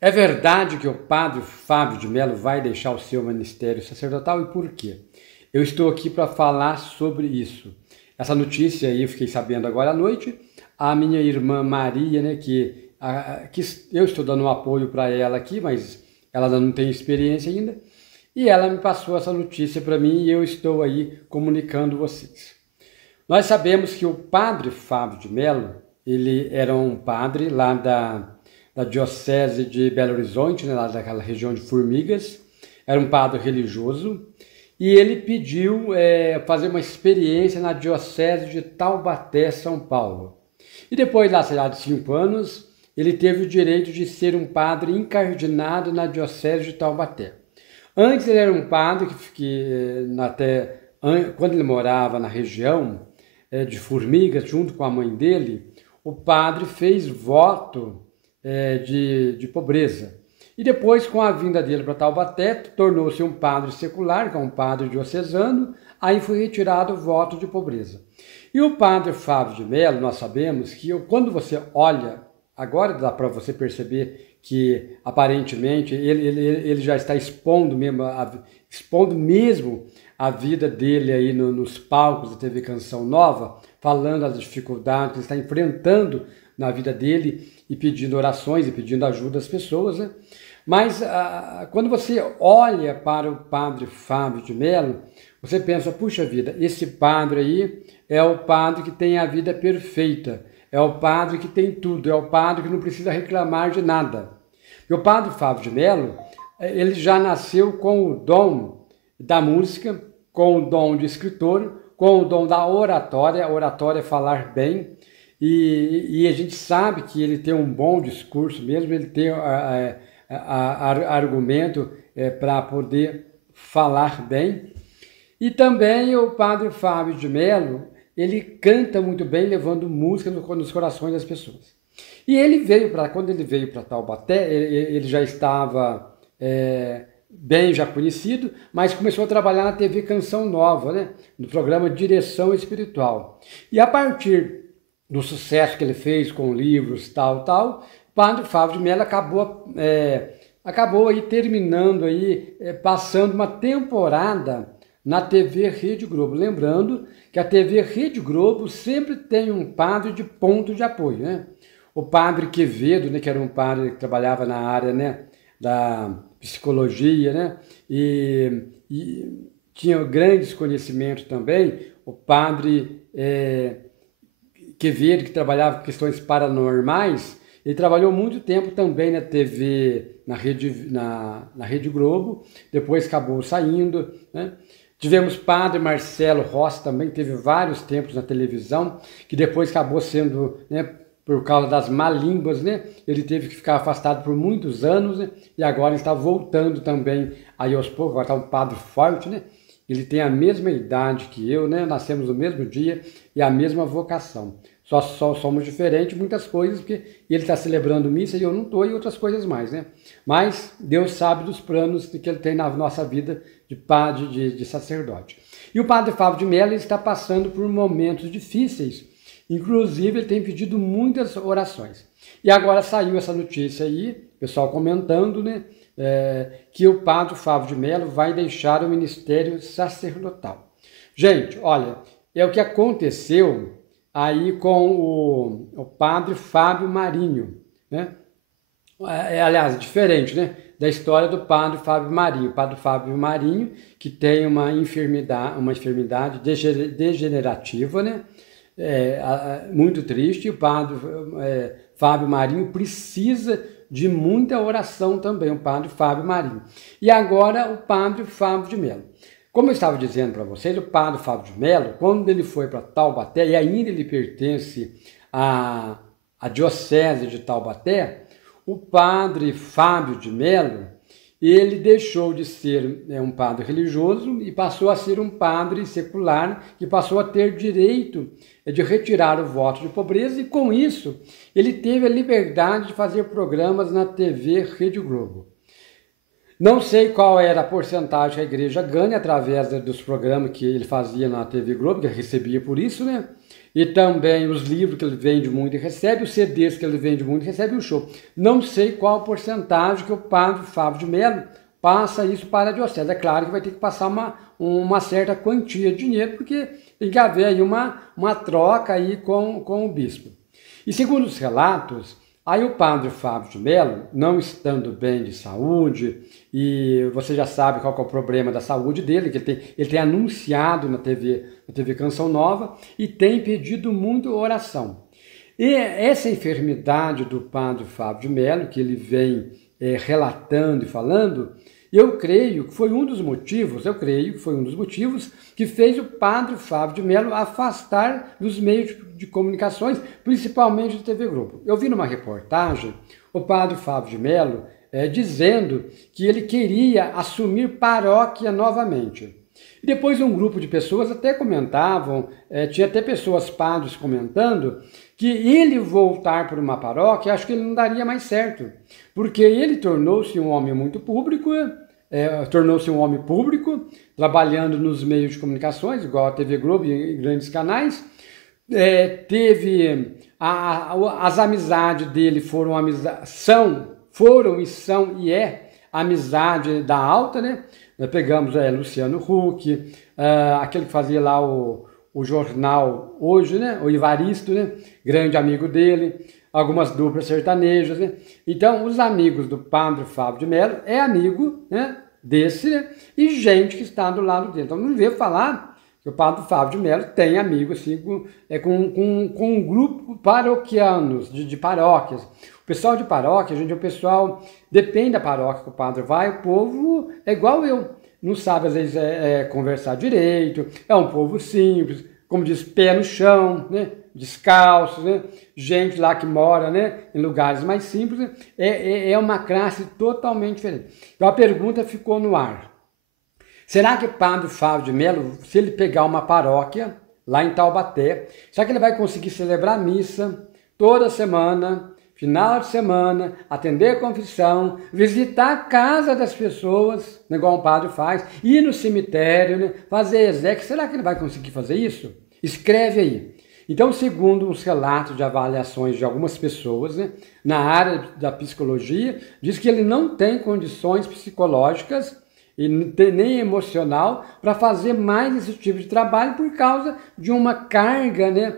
É verdade que o padre Fábio de Mello vai deixar o seu ministério sacerdotal e por quê? Eu estou aqui para falar sobre isso. Essa notícia aí eu fiquei sabendo agora à noite. A minha irmã Maria, né, que eu estou dando um apoio para ela aqui, mas ela não tem experiência ainda, e ela me passou essa notícia para mim e eu estou aí comunicando vocês. Nós sabemos que o padre Fábio de Mello, ele era um padre lá da Diocese de Belo Horizonte, né, lá daquela região de Formigas, era um padre religioso, e ele pediu fazer uma experiência na Diocese de Taubaté, São Paulo. E depois, lá, sei lá, de 5 anos, ele teve o direito de ser um padre incardinado na Diocese de Taubaté. Antes ele era um padre quando ele morava na região de Formigas, junto com a mãe dele, o padre fez voto de pobreza. E depois, com a vinda dele para Taubaté, tornou-se um padre secular, que é um padre diocesano, aí foi retirado o voto de pobreza. E o padre Fábio de Mello, nós sabemos que quando você olha, agora dá para você perceber que aparentemente ele já está expondo mesmo a vida dele aí nos palcos da TV Canção Nova, falando as dificuldades que ele está enfrentando na vida dele e pedindo orações e pedindo ajuda às pessoas, né? Mas quando você olha para o padre Fábio de Mello, você pensa, puxa vida, esse padre aí é o padre que tem a vida perfeita, é o padre que tem tudo, é o padre que não precisa reclamar de nada. E o padre Fábio de Mello, ele já nasceu com o dom da música, com o dom de escritor, com o dom da oratória. A oratória é falar bem, e a gente sabe que ele tem um bom discurso mesmo, ele tem argumento para poder falar bem. E também o padre Fábio de Mello, ele canta muito bem, levando música nos corações das pessoas. E quando ele veio para Taubaté, ele já estava bem já conhecido, mas começou a trabalhar na TV Canção Nova, né? No programa Direção Espiritual. E a partir do sucesso que ele fez com livros, o padre Fábio de Mello acabou aí terminando aí, passando uma temporada na TV Rede Globo. Lembrando que a TV Rede Globo sempre tem um padre de ponto de apoio, né? O padre Quevedo, né, que era um padre que trabalhava na área, né, da psicologia, né, e tinha grandes conhecimentos também. O padre Quevedo, que trabalhava com questões paranormais, ele trabalhou muito tempo também na TV, na Rede Globo, depois acabou saindo, né? Tivemos padre Marcelo Rossi também, teve vários tempos na televisão, que depois acabou sendo, né, por causa das má línguas, né, ele teve que ficar afastado por muitos anos, né, e agora ele está voltando também aí aos poucos, agora está um padre forte, né, ele tem a mesma idade que eu, né, nascemos no mesmo dia e a mesma vocação. Só somos diferentes em muitas coisas, porque ele está celebrando missa e eu não estou, e outras coisas mais, né? Mas Deus sabe dos planos que ele tem na nossa vida de padre, de sacerdote. E o padre Fábio de Mello está passando por momentos difíceis. Inclusive, ele tem pedido muitas orações. E agora saiu essa notícia aí, pessoal comentando, né? Que o padre Fábio de Mello vai deixar o ministério sacerdotal. Gente, olha, é o que aconteceu aí com o padre Fábio Marinho, né? Aliás, diferente, né, da história do padre Fábio Marinho. O padre Fábio Marinho, que tem uma enfermidade degenerativa, né? Muito triste. O padre Fábio Marinho precisa de muita oração também, o padre Fábio Marinho. E agora o padre Fábio de Mello. Como eu estava dizendo para vocês, o padre Fábio de Mello, quando ele foi para Taubaté, e ainda ele pertence à Diocese de Taubaté, o padre Fábio de Mello, ele deixou de ser um padre religioso e passou a ser um padre secular, que passou a ter direito de retirar o voto de pobreza, e com isso ele teve a liberdade de fazer programas na TV Rede Globo. Não sei qual era a porcentagem que a igreja ganha através dos programas que ele fazia na TV Globo, que ele recebia por isso, né? e também os livros que ele vende muito e recebe, os CDs que ele vende muito e recebe o show. Não sei qual porcentagem que o padre Fábio de Mello passa isso para a diocese. É claro que vai ter que passar uma certa quantia de dinheiro, porque tem que haver aí uma troca aí com o bispo. E segundo os relatos, aí o padre Fábio de Mello, não estando bem de saúde, e você já sabe qual que é o problema da saúde dele, que ele tem anunciado na TV Canção Nova e tem pedido muito oração. E essa enfermidade do padre Fábio de Mello, que ele vem relatando e falando, eu creio que foi um dos motivos que fez o padre Fábio de Mello afastar dos meios de comunicações, principalmente do TV Globo. Eu vi numa reportagem o padre Fábio de Mello dizendo que ele queria assumir paróquia novamente. E depois um grupo de pessoas até comentavam, tinha até pessoas padres comentando, que ele voltar para uma paróquia, acho que ele não daria mais certo, porque ele tornou-se um homem muito público, trabalhando nos meios de comunicações, igual a TV Globo e grandes canais, teve as amizades dele foram e são amizade da alta, né? Nós pegamos Luciano Huck, aquele que fazia lá o jornal Hoje, né? O Ivaristo, né? Grande amigo dele, algumas duplas sertanejas, né? Então, os amigos do padre Fábio de Mello amigo, né, desse, né? E gente que está do lado dele. Então, não veio falar que o padre Fábio de Mello tem amigos assim, com um grupo paroquianos, de paróquias. O pessoal de paróquia, gente, o pessoal, depende da paróquia que o padre vai, o povo é igual eu, não sabe às vezes conversar direito, é um povo simples, como diz, pé no chão, né? Descalços, né? Gente lá que mora, né? Em lugares mais simples, né? É uma classe totalmente diferente. Então a pergunta ficou no ar. Será que o padre Fábio de Mello, se ele pegar uma paróquia lá em Taubaté, será que ele vai conseguir celebrar missa toda semana, final de semana, atender a confissão, visitar a casa das pessoas, igual um padre faz, ir no cemitério, né? Fazer exequias? Será que ele vai conseguir fazer isso? Escreve aí. Então, segundo os relatos de avaliações de algumas pessoas, né, na área da psicologia, diz que ele não tem condições psicológicas e nem emocional para fazer mais esse tipo de trabalho por causa de uma carga, né,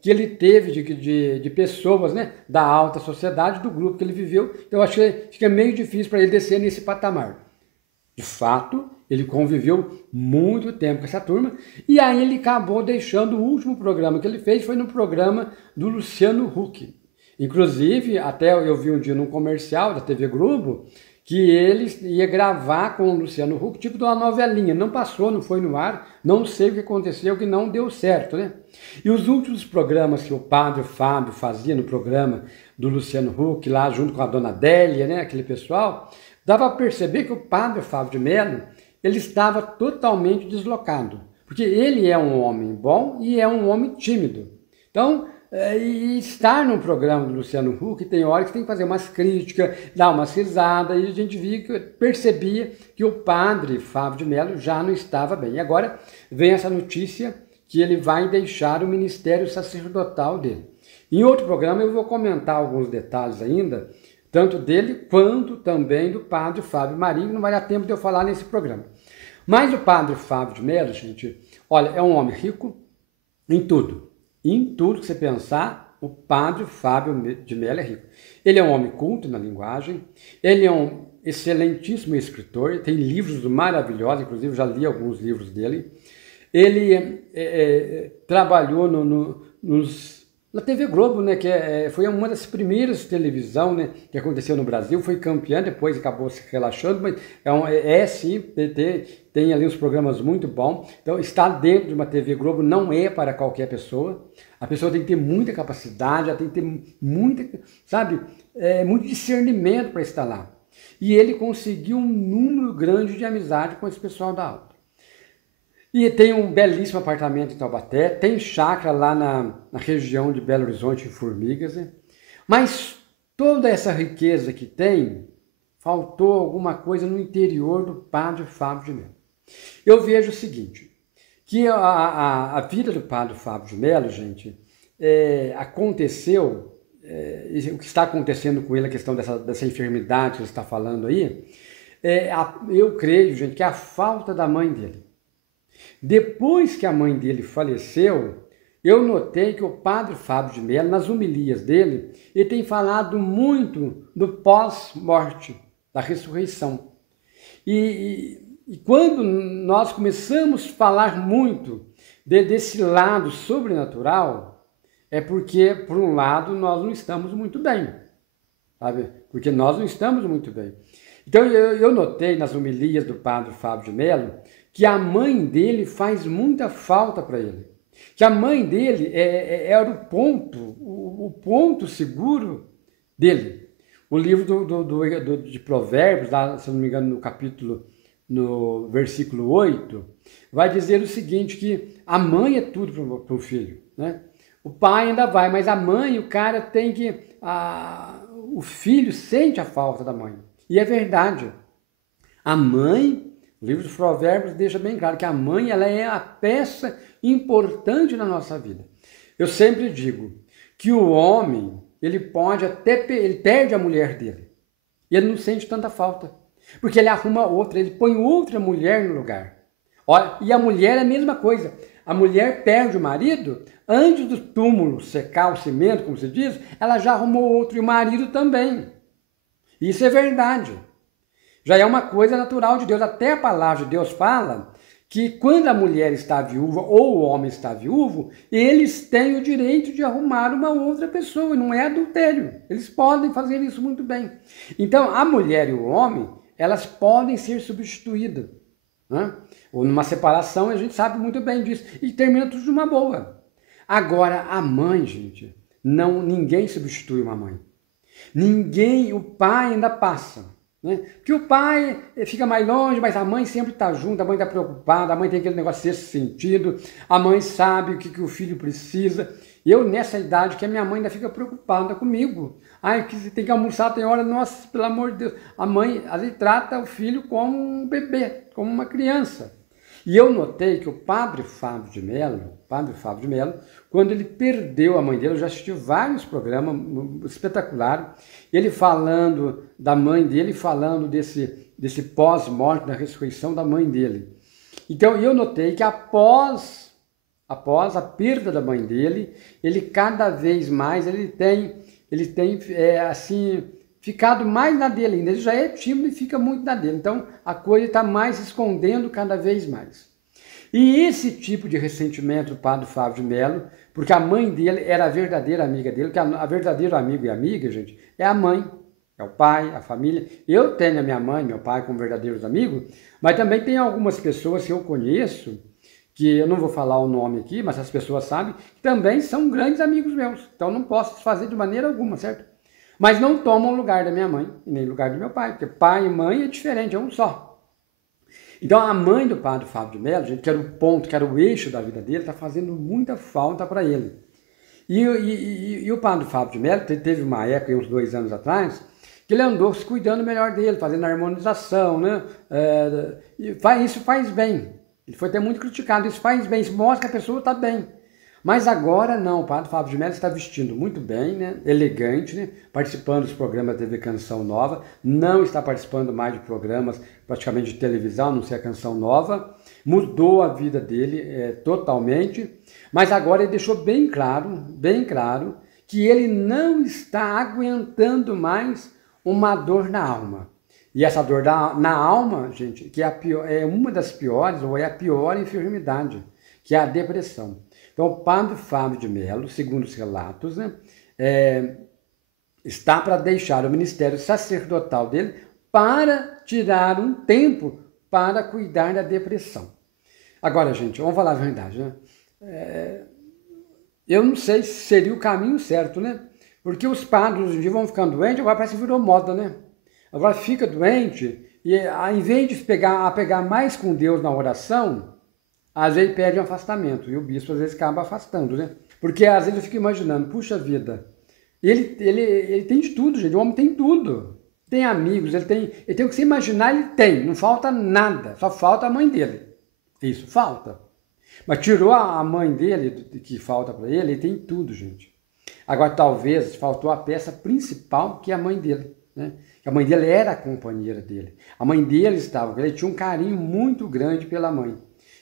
que ele teve de pessoas, né, da alta sociedade, do grupo que ele viveu. Então, acho que é meio difícil para ele descer nesse patamar. De fato, ele conviveu muito tempo com essa turma e aí ele acabou deixando o último programa que ele fez, foi no programa do Luciano Huck. Inclusive, até eu vi um dia num comercial da TV Globo que ele ia gravar com o Luciano Huck, tipo de uma novelinha. Não passou, não foi no ar, não sei o que aconteceu, que não deu certo, né? E os últimos programas que o padre Fábio fazia no programa do Luciano Huck, lá junto com a dona Adélia, né, aquele pessoal, dava para perceber que o padre Fábio de Mello, ele estava totalmente deslocado, porque ele é um homem bom e é um homem tímido. Então, e estar num programa do Luciano Huck, tem hora que tem que fazer umas críticas, dar umas risadas, e a gente percebia que o padre Fábio de Mello já não estava bem. E agora vem essa notícia que ele vai deixar o ministério sacerdotal dele. Em outro programa eu vou comentar alguns detalhes ainda, tanto dele quanto também do padre Fábio Marinho, não vai dar tempo de eu falar nesse programa. Mas o padre Fábio de Mello, gente, olha, é um homem rico em tudo. Em tudo que você pensar, o padre Fábio de Mello é rico. Ele é um homem culto na linguagem, ele é um excelentíssimo escritor, tem livros maravilhosos, inclusive já li alguns livros dele. Ele trabalhou na TV Globo, né, que foi uma das primeiras televisão, né, que aconteceu no Brasil, foi campeã, depois acabou se relaxando, mas sim, tem ali uns programas muito bons. Então, estar dentro de uma TV Globo não é para qualquer pessoa. A pessoa tem que ter muita capacidade, ela tem que ter muito discernimento para estar lá. E ele conseguiu um número grande de amizade com esse pessoal da alta. E tem um belíssimo apartamento em Taubaté, tem chácara lá na região de Belo Horizonte, em Formigas, né? Mas toda essa riqueza que tem, faltou alguma coisa no interior do padre Fábio de Mello. Eu vejo o seguinte, que a vida do padre Fábio de Mello, gente, aconteceu, o que está acontecendo com ele, a questão dessa enfermidade que você está falando aí, eu creio, gente, que é a falta da mãe dele. Depois que a mãe dele faleceu, eu notei que o padre Fábio de Mello, nas homilias dele, ele tem falado muito do pós-morte, da ressurreição. E quando nós começamos a falar muito desse lado sobrenatural, é porque, por um lado, nós não estamos muito bem, sabe? Porque nós não estamos muito bem. Então, eu notei nas homilias do padre Fábio de Mello que a mãe dele faz muita falta para ele. Que a mãe dele era o ponto seguro dele. O livro de Provérbios, lá, se não me engano, no versículo 8, vai dizer o seguinte, que a mãe é tudo para o filho, né? O pai ainda vai, mas a mãe, o cara tem que... o filho sente a falta da mãe. E é verdade. A mãe, o livro dos Provérbios deixa bem claro que a mãe, ela é a peça importante na nossa vida. Eu sempre digo que o homem, ele perde a mulher dele. E ele não sente tanta falta. Porque ele arruma outra, ele põe outra mulher no lugar. Olha, e a mulher é a mesma coisa. A mulher perde o marido, antes do túmulo secar o cimento, como se diz, ela já arrumou outro, e o marido também. Isso é verdade. Já é uma coisa natural de Deus. Até a palavra de Deus fala que quando a mulher está viúva ou o homem está viúvo, eles têm o direito de arrumar uma outra pessoa, e não é adultério. Eles podem fazer isso muito bem. Então, a mulher e o homem, elas podem ser substituídas, né? Ou numa separação, a gente sabe muito bem disso, e termina tudo de uma boa. Agora, a mãe, gente, ninguém substitui uma mãe. Ninguém, o pai ainda passa, né? Porque o pai fica mais longe, mas a mãe sempre está junto, a mãe está preocupada, a mãe tem aquele negócio desse sentido, a mãe sabe o que o filho precisa. Eu, nessa idade, que a minha mãe ainda fica preocupada comigo. Ai, que você tem que almoçar, tem hora, nossa, pelo amor de Deus. A mãe, às vezes, trata o filho como um bebê, como uma criança. E eu notei que o padre Fábio de Mello, quando ele perdeu a mãe dele, eu já assisti vários programas espetaculares, ele falando da mãe dele, falando desse pós-morte, da ressurreição da mãe dele. Então, eu notei que após a perda da mãe dele, ele cada vez mais, ele tem assim, ficado mais na dele ainda. Ele já é tímido e fica muito na dele. Então, a coisa está mais se escondendo cada vez mais. E esse tipo de ressentimento do padre Fábio de Mello, porque a mãe dele era a verdadeira amiga dele, que a verdadeiro amigo e amiga, gente, é a mãe, é o pai, a família. Eu tenho a minha mãe e meu pai como verdadeiros amigos, mas também tem algumas pessoas que eu conheço, que eu não vou falar o nome aqui, mas as pessoas sabem, que também são grandes amigos meus. Então não posso desfazer de maneira alguma, certo? Mas não tomam o lugar da minha mãe, nem o lugar do meu pai, porque pai e mãe é diferente, é um só. Então a mãe do padre Fábio de Mello, gente, que era o ponto, que era o eixo da vida dele, está fazendo muita falta para ele. E o padre Fábio de Mello teve uma época, uns 2 anos atrás, que ele andou se cuidando melhor dele, fazendo a harmonização, né? Isso faz bem. Ele foi até muito criticado, isso faz bem, isso mostra que a pessoa está bem. Mas agora não, o padre Fábio de Mello está vestindo muito bem, né? Elegante, né? Participando dos programas da TV Canção Nova, não está participando mais de programas praticamente de televisão, a não ser a Canção Nova, mudou a vida dele totalmente, mas agora ele deixou bem claro, que ele não está aguentando mais uma dor na alma. E essa dor na alma, gente, que é uma das piores, ou é a pior enfermidade, que é a depressão. Então, o padre Fábio de Mello, segundo os relatos, né, está para deixar o ministério sacerdotal dele para tirar um tempo para cuidar da depressão. Agora, gente, vamos falar a verdade, né? Eu não sei se seria o caminho certo, né? Porque os padres hoje em dia vão ficando doentes, agora parece que virou moda, né? Agora fica doente e, ao invés de pegar mais com Deus na oração, às vezes pede um afastamento, e o bispo às vezes acaba afastando, né? Porque às vezes eu fico imaginando, puxa vida, ele tem de tudo, gente, o homem tem tudo. Tem amigos, ele tem o que você imaginar, ele tem, não falta nada, só falta a mãe dele. Isso, falta. Mas tirou a mãe dele, que falta para ele tem tudo, gente. Agora, talvez faltou a peça principal, que é a mãe dele, né? A mãe dele era a companheira dele. A mãe dele estava, ele tinha um carinho muito grande pela mãe.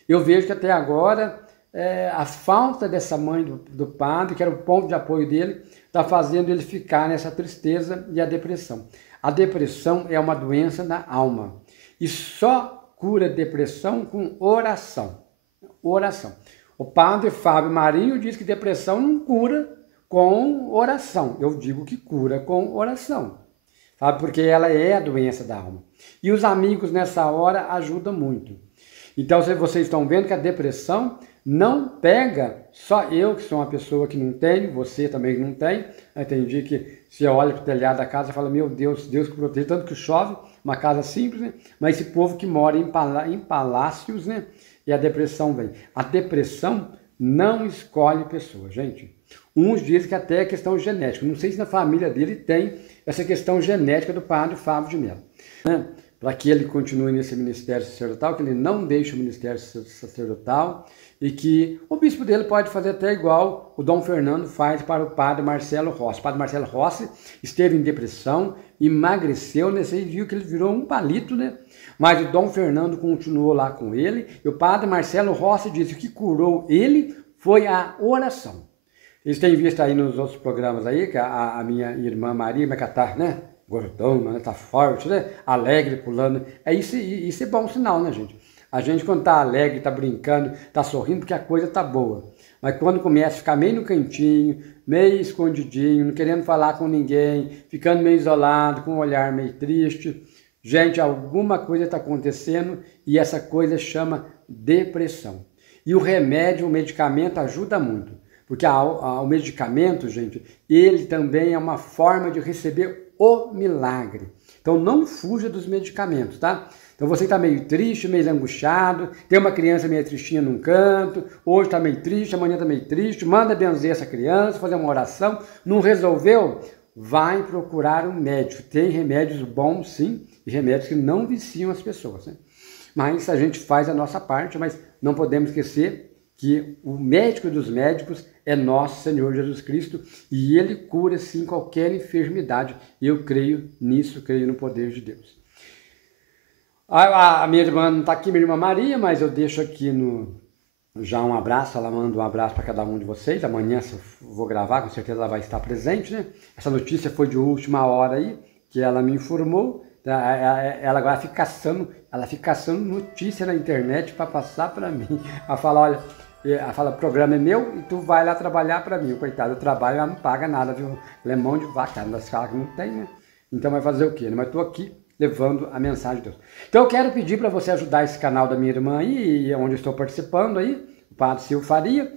Eu vejo que até agora, a falta dessa mãe do padre, que era o ponto de apoio dele, está fazendo ele ficar nessa tristeza e a depressão. A depressão é uma doença da alma. E só cura depressão com oração. Oração. O padre Fábio Marinho diz que depressão não cura com oração. Eu digo que cura com oração. Sabe? Porque ela é a doença da alma. E os amigos nessa hora ajudam muito. Então vocês estão vendo que a depressão não pega só eu, que sou uma pessoa que não tenho, você também que não tem. Tem dia que você olha para o telhado da casa e fala, meu Deus, Deus que protege, tanto que chove, uma casa simples, né? Mas esse povo que mora em palácios, né? E a depressão vem. A depressão não escolhe pessoa, gente. Uns dizem que até é questão genética. Não sei se na família dele tem essa questão genética do padre Fábio de Mello, né? Para que ele continue nesse ministério sacerdotal, que ele não deixe o ministério sacerdotal e que o bispo dele pode fazer até igual o Dom Fernando faz para o padre Marcelo Rossi. O padre Marcelo Rossi esteve em depressão, emagreceu, nesse aí viu que ele virou um palito, né? Mas o Dom Fernando continuou lá com ele e o padre Marcelo Rossi disse que curou ele foi a oração. Vocês têm visto aí nos outros programas aí, que a minha irmã Maria, mas que ela tá, né? Gordona, né? Tá forte, né? Alegre, pulando. Isso é bom sinal, né, gente? A gente quando tá alegre, tá brincando, tá sorrindo, porque a coisa tá boa. Mas quando começa a ficar meio no cantinho, meio escondidinho, não querendo falar com ninguém, ficando meio isolado, com um olhar meio triste, gente, alguma coisa está acontecendo e essa coisa chama depressão. E o remédio, o medicamento ajuda muito. Porque o medicamento, gente, ele também é uma forma de receber o milagre. Então não fuja dos medicamentos, tá? Então você está meio triste, meio angustiado, tem uma criança meio tristinha num canto, hoje está meio triste, amanhã está meio triste, manda benzer essa criança, fazer uma oração, não resolveu? Vai procurar um médico. Tem remédios bons, sim, e remédios que não viciam as pessoas, né? Mas a gente faz a nossa parte, mas não podemos esquecer que o médico dos médicos é nosso Senhor Jesus Cristo e Ele cura sim qualquer enfermidade. E eu creio nisso, creio no poder de Deus. A minha irmã não está aqui, minha irmã Maria, mas eu deixo aqui já um abraço, ela manda um abraço para cada um de vocês. Amanhã, se eu vou gravar, com certeza ela vai estar presente, né? Essa notícia foi de última hora aí, que ela me informou. Ela agora fica caçando notícia na internet para passar para mim. Ela fala, olha, ela fala, o programa é meu e tu vai lá trabalhar para mim. Coitado, eu trabalho, ela não paga nada, viu? Ela é mão de vaca, uma das caras que não tem, né? Então vai fazer o quê? Mas estou aqui levando a mensagem de Deus. Então eu quero pedir para você ajudar esse canal da minha irmã aí, onde eu estou participando aí, o Padre Silvio Faria,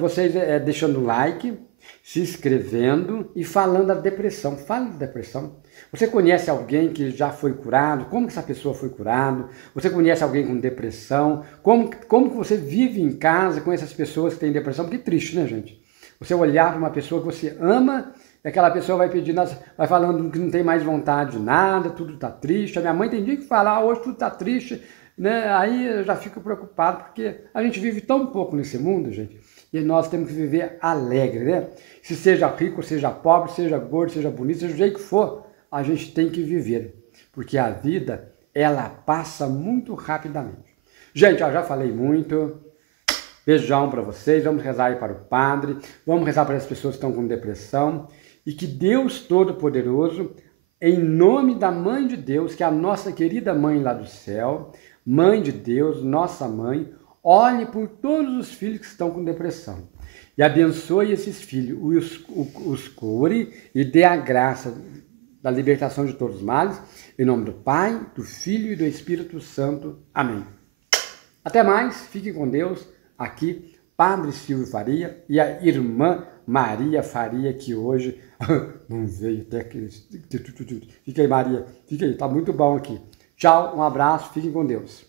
vocês deixando like, se inscrevendo e falando da depressão. Fale da depressão. Você conhece alguém que já foi curado? Como que essa pessoa foi curada? Você conhece alguém com depressão? Como que você vive em casa com essas pessoas que têm depressão? Porque é triste, né, gente? Você olhar para uma pessoa que você ama e aquela pessoa vai pedindo, vai falando que não tem mais vontade de nada, tudo está triste. A minha mãe tem dia que fala, hoje tudo está triste, né? Aí eu já fico preocupado, porque a gente vive tão pouco nesse mundo, gente, e nós temos que viver alegre, né? Se seja rico, seja pobre, seja gordo, seja bonito, seja o jeito que for, a gente tem que viver, porque a vida, ela passa muito rapidamente. Gente, eu já falei muito, beijão para vocês, vamos rezar aí para o Padre, vamos rezar para as pessoas que estão com depressão, e que Deus Todo-Poderoso, em nome da Mãe de Deus, que é a nossa querida Mãe lá do céu, Mãe de Deus, nossa Mãe, olhe por todos os filhos que estão com depressão e abençoe esses filhos, os cure e dê a graça da libertação de todos os males, em nome do Pai, do Filho e do Espírito Santo. Amém. Até mais, fiquem com Deus, aqui, Padre Silvio Faria e a irmã Maria Faria, que hoje não veio até que... Fica aí, Maria, fica aí, tá muito bom aqui. Tchau, um abraço, fiquem com Deus.